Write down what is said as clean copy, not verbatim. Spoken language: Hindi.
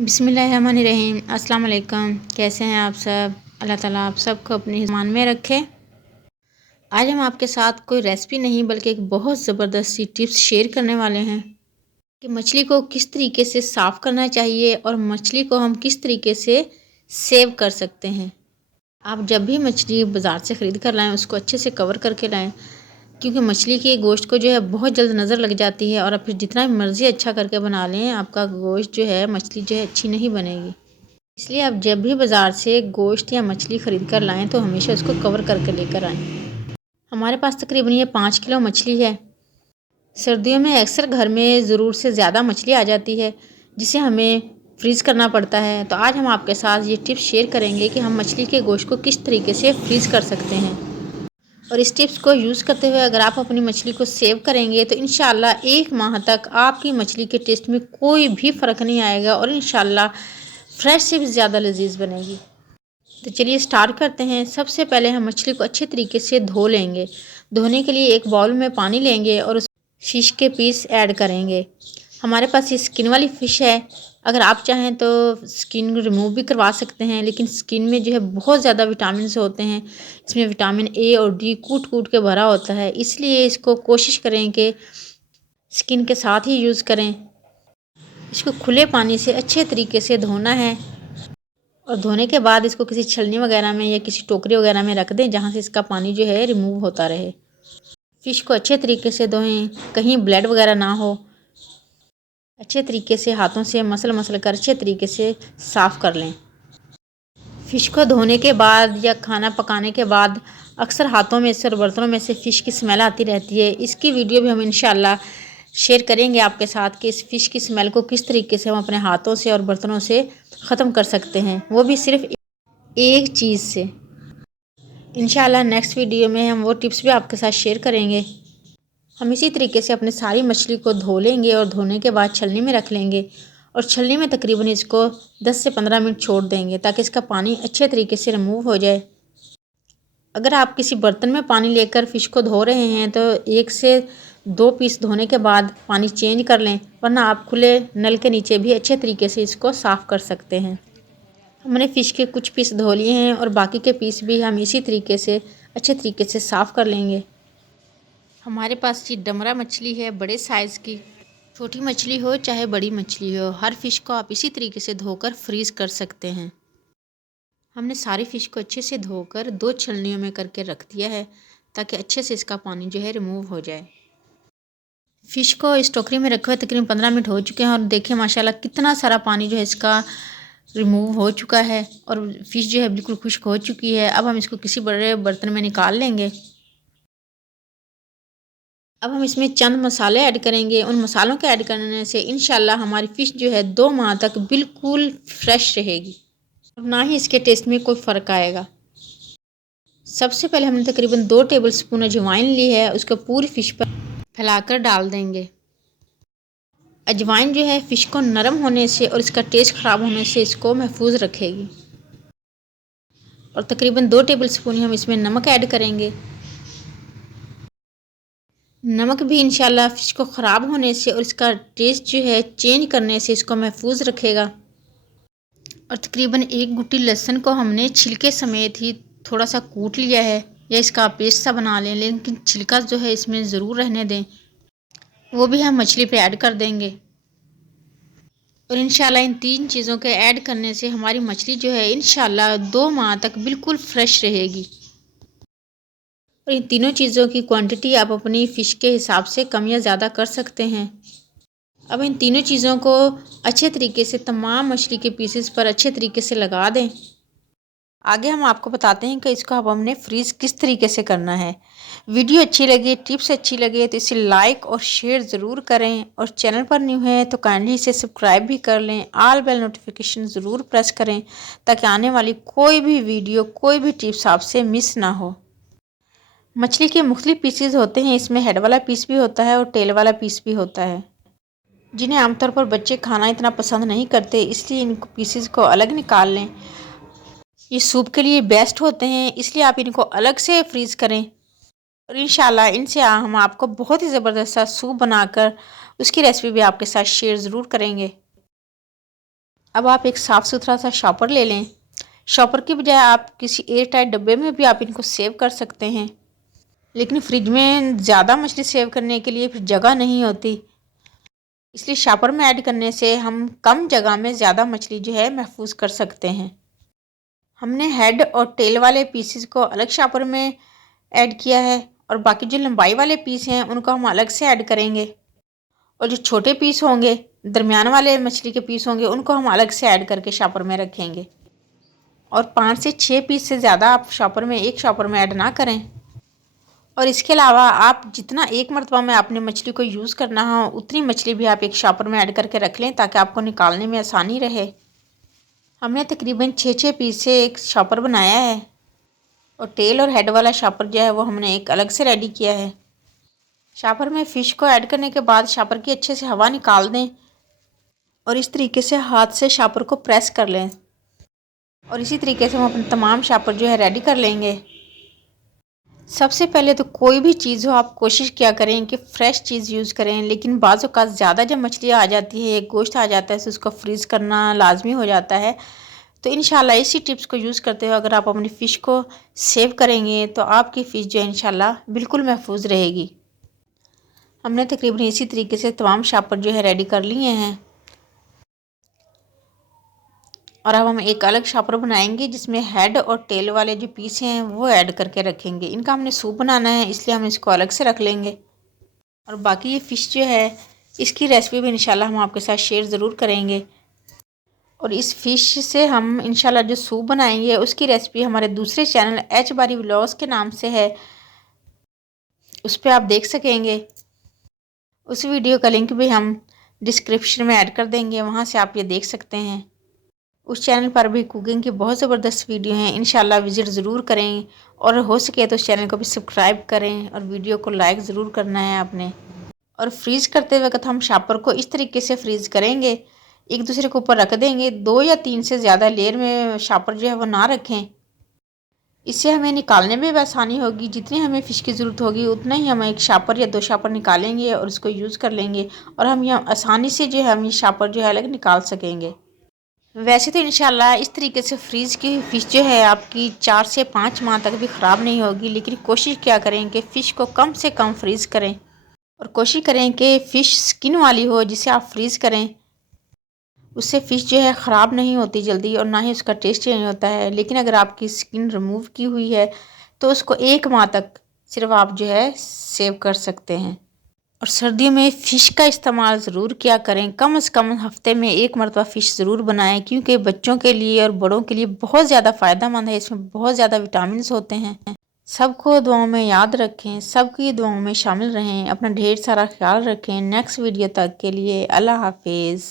बिस्मिल्लाहिर्रहमानिर्रहीम। अस्सलाम वालेकुम। कैसे हैं आप सब? अल्लाह ताला आप सबको अपने ईमान में रखे। आज हम आपके साथ कोई रेसिपी नहीं बल्कि एक बहुत ज़बरदस्त सी टिप्स शेयर करने वाले हैं कि मछली को किस तरीके से साफ़ करना चाहिए और मछली को हम किस तरीके से सेव कर सकते हैं। आप जब भी मछली बाज़ार से ख़रीद कर लाएँ उसको अच्छे से कवर करके लाएँ, क्योंकि मछली के गोश्त को जो है बहुत जल्द नज़र लग जाती है और आप फिर जितना मर्ज़ी अच्छा करके बना लें, आपका गोश्त जो है मछली जो है अच्छी नहीं बनेगी। इसलिए आप जब भी बाज़ार से गोश्त या मछली ख़रीद कर लाएँ तो हमेशा उसको कवर करके लेकर आएँ। हमारे पास तकरीबन ये 5 किलो मछली है। सर्दियों में अक्सर घर में ज़रूर से ज़्यादा मछली आ जाती है, जिसे हमें फ्रीज़ करना पड़ता है। तो आज हम आपके साथ ये टिप्स शेयर करेंगे कि हम मछली के गोश्त को किस तरीके से फ्रीज़ कर सकते हैं। और इस टिप्स को यूज़ करते हुए अगर आप अपनी मछली को सेव करेंगे तो इंशाल्लाह 1 माह तक आपकी मछली के टेस्ट में कोई भी फ़र्क नहीं आएगा और इंशाल्लाह फ्रेश से भी ज़्यादा लजीज बनेगी। तो चलिए स्टार्ट करते हैं। सबसे पहले हम मछली को अच्छे तरीके से धो लेंगे। धोने के लिए एक बाउल में पानी लेंगे और उस फ़िश के पीस ऐड करेंगे। हमारे पास ये स्किन वाली फ़िश है। अगर आप चाहें तो स्किन रिमूव भी करवा सकते हैं, लेकिन स्किन में जो है बहुत ज़्यादा विटामिन होते हैं। इसमें विटामिन ए और डी कूट कूट के भरा होता है, इसलिए इसको कोशिश करें कि स्किन के साथ ही यूज़ करें। इसको खुले पानी से अच्छे तरीके से धोना है और धोने के बाद इसको किसी छलनी वगैरह में या किसी टोकरी वगैरह में रख दें, जहाँ से इसका पानी जो है रिमूव होता रहे। फ़िश को अच्छे तरीके से धोएं, कहीं ब्लड वगैरह ना हो। अच्छे तरीके से हाथों से मसल कर अच्छे तरीके से साफ़ कर लें। फ़िश को धोने के बाद या खाना पकाने के बाद अक्सर हाथों में से और बर्तनों में से फ़िश की स्मेल आती रहती है। इसकी वीडियो भी हम इंशाल्लाह शेयर करेंगे आपके साथ कि इस फ़िश की स्मेल को किस तरीके से हम अपने हाथों से और बर्तनों से ख़त्म कर सकते हैं, वो भी सिर्फ एक चीज़ से। इंशाल्लाह नेक्स्ट वीडियो में हम वो टिप्स भी आपके साथ शेयर करेंगे। हम इसी तरीके से अपनी सारी मछली को धो लेंगे और धोने के बाद छलनी में रख लेंगे और छलनी में तकरीबन इसको 10 से 15 मिनट छोड़ देंगे ताकि इसका पानी अच्छे तरीके से रिमूव हो जाए। अगर आप किसी बर्तन में पानी लेकर फ़िश को धो रहे हैं तो 1 से 2 पीस धोने के बाद पानी चेंज कर लें, वरना आप खुले नल के नीचे भी अच्छे तरीके से इसको साफ़ कर सकते हैं। हमने फ़िश के कुछ पीस धो लिए हैं और बाकी के पीस भी हम इसी तरीके से अच्छे तरीके से साफ़ कर लेंगे। हमारे पास ये डमरा मछली है बड़े साइज़ की। छोटी मछली हो चाहे बड़ी मछली हो, हर फ़िश को आप इसी तरीके से धोकर फ्रीज़ कर सकते हैं। हमने सारी फ़िश को अच्छे से धोकर 2 छलनियों में करके रख दिया है ताकि अच्छे से इसका पानी जो है रिमूव हो जाए। फ़िश को इस टोकरी में रखे हुए तकरीबन 15 मिनट हो चुके हैं और देखिए माशाल्लाह कितना सारा पानी जो है इसका रिमूव हो चुका है और फ़िश जो है बिल्कुल खुश्क हो चुकी है। अब हम इसको किसी बड़े बर्तन में निकाल लेंगे। अब हम इसमें चंद मसाले ऐड करेंगे। उन मसालों के ऐड करने से इंशाल्लाह हमारी फ़िश जो है 2 माह तक बिल्कुल फ्रेश रहेगी और ना ही इसके टेस्ट में कोई फ़र्क आएगा। सबसे पहले हमने तकरीबन 2 टेबलस्पून अजवाइन ली है, उसको पूरी फ़िश पर फैलाकर डाल देंगे। अजवाइन जो है फ़िश को नरम होने से और इसका टेस्ट ख़राब होने से इसको महफूज रखेगी। और तकरीबन 2 टेबलस्पून हम इसमें नमक ऐड करेंगे। नमक भी इंशाल्लाह फ़िश को ख़राब होने से और इसका टेस्ट जो है चेंज करने से इसको महफूज रखेगा। और तकरीबन 1 गुट्टी लहसुन को हमने छिलके समेत ही थोड़ा सा कूट लिया है, या इसका पेस्ट सा बना लें, लेकिन छिलका जो है इसमें ज़रूर रहने दें। वो भी हम मछली पे ऐड कर देंगे। और इंशाल्लाह इन 3 चीज़ों के ऐड करने से हमारी मछली जो है इंशाल्लाह 2 माह तक बिल्कुल फ्रेश रहेगी। और इन तीनों चीज़ों की क्वांटिटी आप अपनी फ़िश के हिसाब से कम या ज़्यादा कर सकते हैं। अब इन तीनों चीज़ों को अच्छे तरीके से तमाम मछली के पीसेस पर अच्छे तरीके से लगा दें। आगे हम आपको बताते हैं कि इसको अब हमने फ्रीज़ किस तरीके से करना है। वीडियो अच्छी लगे, टिप्स अच्छी लगे तो इसे लाइक और शेयर ज़रूर करें और चैनल पर न्यू है तो काइंडली इसे सब्सक्राइब भी कर लें। ऑल बेल नोटिफिकेशन ज़रूर प्रेस करें ताकि आने वाली कोई भी वीडियो, कोई भी टिप्स आपसे मिस ना हो। मछली के मुख्तलिफ पीसेस होते हैं, इसमें हेड वाला पीस भी होता है और टेल वाला पीस भी होता है, जिन्हें आमतौर पर बच्चे खाना इतना पसंद नहीं करते, इसलिए इन पीसेस को अलग निकाल लें। ये सूप के लिए बेस्ट होते हैं, इसलिए आप इनको अलग से फ्रीज़ करें और इंशाल्लाह इनसे हम आपको बहुत ही ज़बरदस्त सा सूप बनाकर उसकी रेसिपी भी आपके साथ शेयर ज़रूर करेंगे। अब आप एक साफ़ सुथरा सा शॉपर ले लें। शॉपर की बजाय आप किसी एयर टाइट डब्बे में भी आप इनको सेव कर सकते हैं, लेकिन फ्रिज में ज़्यादा मछली सेव करने के लिए फिर जगह नहीं होती, इसलिए शॉपर में ऐड करने से हम कम जगह में ज़्यादा मछली जो है महफूज कर सकते हैं। हमने हेड और टेल वाले पीसेस को अलग शॉपर में ऐड किया है और बाकी जो लंबाई वाले पीस हैं उनको हम अलग से ऐड करेंगे, और जो छोटे पीस होंगे, दरमियान वाले मछली के पीस होंगे, उनको हम अलग से ऐड करके शॉपर में रखेंगे। और 5 से 6 पीस से ज़्यादा आप शॉपर में एक शॉपर में ऐड ना करें। और इसके अलावा आप जितना एक मरतबा में आपने मछली को यूज़ करना हो उतनी मछली भी आप एक शॉपर में ऐड करके रख लें ताकि आपको निकालने में आसानी रहे। हमने तकरीबन 6-6 पीस से एक शॉपर बनाया है, और टेल और हेड वाला शॉपर जो है वो हमने एक अलग से रेडी किया है। शॉपर में फ़िश को ऐड करने के बाद शॉपर की अच्छे से हवा निकाल दें और इस तरीके से हाथ से शॉपर को प्रेस कर लें, और इसी तरीके से हम अपने तमाम शॉपर जो है रेडी कर लेंगे। सबसे पहले तो कोई भी चीज़ हो आप कोशिश किया करें कि फ़्रेश चीज़ यूज़ करें, लेकिन बाज़ औक़ात ज़्यादा जब मछली आ जाती है, गोश्त आ जाता है तो उसको फ्रीज़ करना लाजमी हो जाता है। तो इंशाल्लाह इसी टिप्स को यूज़ करते हुए अगर आप अपनी फ़िश को सेव करेंगे तो आपकी फ़िश जो है इंशाल्लाह बिल्कुल महफूज रहेगी। हमने तकरीबन इसी तरीके से तमाम शॉपर जो है रेडी कर लिए हैं, और अब हम एक अलग शॉपर बनाएंगे जिसमें हेड और टेल वाले जो पीस हैं वो ऐड करके रखेंगे। इनका हमने सूप बनाना है, इसलिए हम इसको अलग से रख लेंगे। और बाकी ये फ़िश जो है इसकी रेसिपी भी इंशाल्लाह हम आपके साथ शेयर ज़रूर करेंगे। और इस फ़िश से हम इंशाल्लाह जो सूप बनाएंगे उसकी रेसिपी हमारे दूसरे चैनल एच बारी व्लॉग्स के नाम से है, उस पर आप देख सकेंगे। उस वीडियो का लिंक भी हम डिस्क्रिप्शन में ऐड कर देंगे, वहाँ से आप ये देख सकते हैं। उस चैनल पर भी कुकिंग की बहुत ज़बरदस्त वीडियो हैं, इंशाल्लाह विज़िट ज़रूर करें, और हो सके तो उस चैनल को भी सब्सक्राइब करें और वीडियो को लाइक ज़रूर करना है आपने। और फ्रीज़ करते वक्त हम शॉपर को इस तरीके से फ्रीज़ करेंगे, एक दूसरे के ऊपर रख देंगे, 2 या 3 से ज़्यादा लेयर में शॉपर जो है वो ना रखें। इससे हमें निकालने में भी आसानी होगी। जितनी हमें फ़िश की ज़रूरत होगी उतना ही हम एक शॉपर या 2 शॉपर निकालेंगे और उसको यूज़ कर लेंगे, और हम यहाँ आसानी से जो है हम ये शॉपर जो है अलग निकाल सकेंगे। वैसे तो इंशाल्लाह इस तरीके से फ्रीज़ की फ़िश जो है आपकी 4 से 5 माह तक भी ख़राब नहीं होगी, लेकिन कोशिश क्या करें कि फ़िश को कम से कम फ्रीज़ करें, और कोशिश करें कि फ़िश स्किन वाली हो जिसे आप फ्रीज़ करें। उससे फ़िश जो है ख़राब नहीं होती जल्दी, और ना ही उसका टेस्ट चेंज होता है। लेकिन अगर आपकी स्किन रिमूव की हुई है तो उसको 1 माह तक सिर्फ आप जो है सेव कर सकते हैं। और सर्दियों में फ़िश का इस्तेमाल ज़रूर किया करें, कम से कम हफ्ते में 1 मरतबा फ़िश ज़रूर बनाएं, क्योंकि बच्चों के लिए और बड़ों के लिए बहुत ज़्यादा फ़ायदेमंद है। इसमें बहुत ज़्यादा विटामिन्स होते हैं। सबको दुआओं में याद रखें, सबकी दुआओं में शामिल रहें। अपना ढेर सारा ख्याल रखें। नेक्स्ट वीडियो तक के लिए अल्लाह हाफिज़।